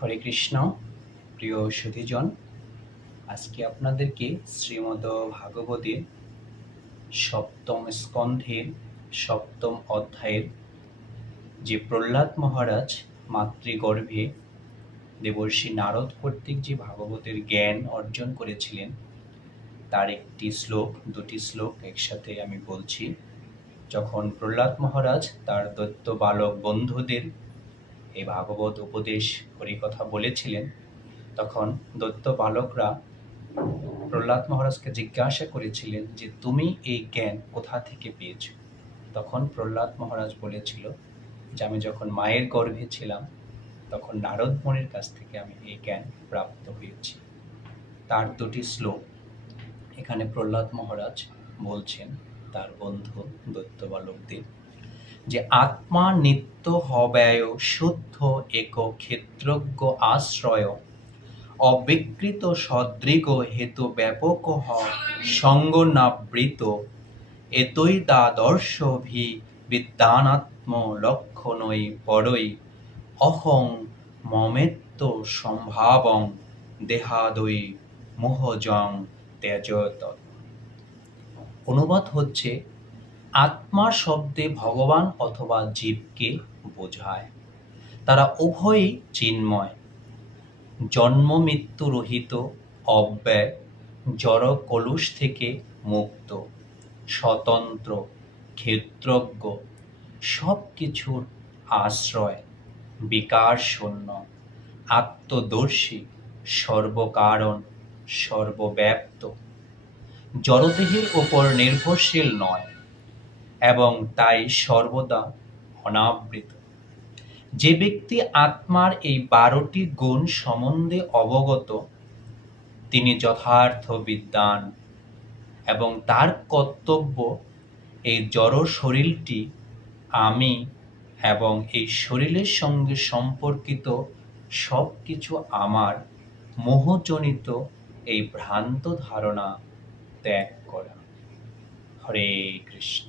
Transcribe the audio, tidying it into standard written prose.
হরে কৃষ্ণ। প্রিয় সুধীজন, আজকে আপনাদেরকে শ্রীমদ্ ভাগবতের সপ্তম স্কন্ধের সপ্তম অধ্যায়ের যে প্রহ্লাদ মহারাজ মাতৃগর্ভে দেবর্ষি নারদ কর্তৃক যে ভাগবতের জ্ঞান অর্জন করেছিলেন তার একটি শ্লোক, দুটি শ্লোক একসাথে আমি বলছি। যখন প্রহ্লাদ মহারাজ তার দৈত্য বালক বন্ধুদের এই ভাগবত উপদেশ হরিকথা বলেছিলেন, তখন দৈত্য বালকরা প্রহ্লাদ মহারাজকে জিজ্ঞাসা করেছিলেন যে তুমি এই জ্ঞান কোথা থেকে পেয়েছ। তখন প্রহ্লাদ মহারাজ বলেছিল যে আমি যখন মায়ের গর্ভে ছিলাম তখন নারদ মুনির কাছ থেকে আমি এই জ্ঞান প্রাপ্ত হয়েছি। তার দুটি শ্লোক এখানে প্রহ্লাদ মহারাজ বলছেন তার বন্ধু দৈত্য বালকদের, যে আত্মা নিত্য হব্যয় শুদ্ধ এক ক্ষেত্রজ্ঞ আশ্রয় অবিকৃত সদৃগ হেতু ব্যাপক সঙ্গনাবৃত এতই দ্বাদর্শ ভি বিদ্যানাত্ম লক্ষণই পরই অহং মমেত্য সম্ভাবং দেহাদৈ মোহজং ত্যাজত। অনুবাদ হচ্ছে, আত্মা শব্দে ভগবান অথবা জীবকে বোঝায়। তারা উভয়ই চিন্ময়, জন্ম মৃত্যু রহিত, অব্যয়, জড় কলুষ থেকে মুক্ত, স্বতন্ত্র, ক্ষেত্রজ্ঞ, সব কিছুর আশ্রয়, বিকার শূন্য, আত্মদর্শী, সর্বকারণ, সর্বব্যাপ্ত, জড়দেহের উপর নির্ভরশীল নয় এবং তাই সর্বদা অনাবৃত। যে ব্যক্তি আত্মার এই 12টি গুণ সম্বন্ধে অবগত তিনি যথার্থ বিদ্বান এবং তার কর্তব্য এই জড় শরীরটি আমি এবং এই শরীরের সঙ্গে সম্পর্কিত সব কিছু আমার মোহজনিত এই ভ্রান্ত ধারণা ত্যাগ করা। হরে কৃষ্ণ।